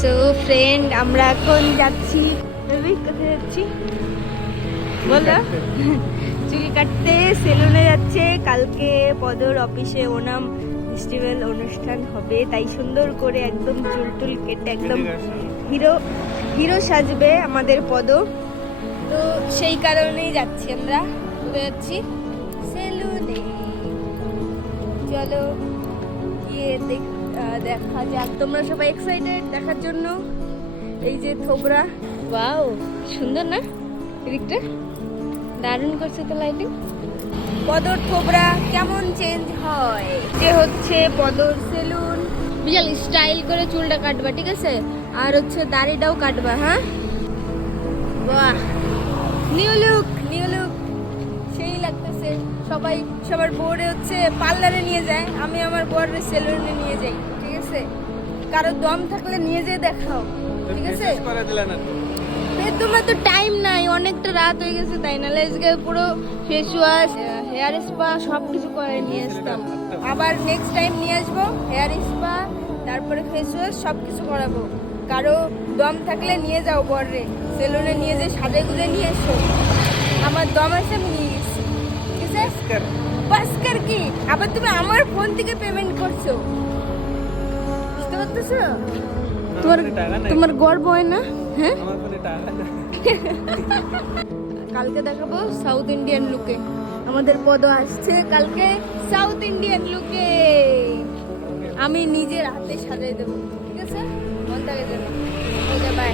So friend, আমরা এখন যাচ্ছি, কোথায় যাচ্ছি বলো? চুল কাটতে সেলুনে যাচ্ছে। কালকে পদর অফিসে ওনাম ফেস্টিভ্যাল অনুষ্ঠান হবে, তাই সুন্দর করে একদম চুল টুল কেটে একদম হিরো হিরো সাজবে আমাদের পদ। তো সেই কারণেই যাচ্ছি আমরা। কোথায় যাচ্ছি? সেলুনে। চলো গিয়ে দেখা যাক। তোমরা সবাই এক্সাইটেড দেখার জন্য? এই যে থোবরা, ওয়াও সুন্দর না? এদিকটা দারুণ করছে তো লাইটিং। পদর থোবরা কেমন চেঞ্জ হয়, যে হচ্ছে পদর সেলুন। বিশাল স্টাইল করে চুলটা কাটবা, ঠিক আছে? আর হচ্ছে দাড়িটাও কাটবা, হ্যাঁ? বাহ, নিউ লুক নিউ লুক, সেই লাগতেছে। সবাই সবার বউরে হচ্ছে পার্লারে নিয়ে যায়, আমি আমার বউরে সেলুনে নিয়ে যাই, ঠিক আছে? কারো দম থাকলে নিয়ে যেয়ে দেখাও, ঠিক আছে? তোমার তো টাইম নাই, অনেকটা রাত হয়ে গেছে, তাই না? আজকে পুরো ফেস ওয়াশ, হেয়ার স্পা সব কিছু করে নিয়ে আসতাম। আবার নেক্সট টাইম নিয়ে আসবো হেয়ার স্পা, তারপরে ফেস ওয়াশ সব কিছু করাবো। কারো দম থাকলে নিয়ে যাও বররে, সেলুনে নিয়ে যেয়ে সাজে গুজে নিয়ে এসো। আমার দম আছে, আমি নিয়ে গেছি, ঠিক আছে? বাস্কার কি? আবার তুমি আমার ফোন থেকে পেমেন্ট করছো, বুঝতে পারতেছো? তোমার গর্ব হয় না? হ্যাঁ, কালকে দেখাবো সাউথ ইন্ডিয়ান লুকে। আমাদের পদ আসছে কালকে সাউথ ইন্ডিয়ান লুকে। আমি নিজের হাতে সাজিয়ে দেবো, ঠিক আছে? মন থাকে যেন। ওকে, বাই।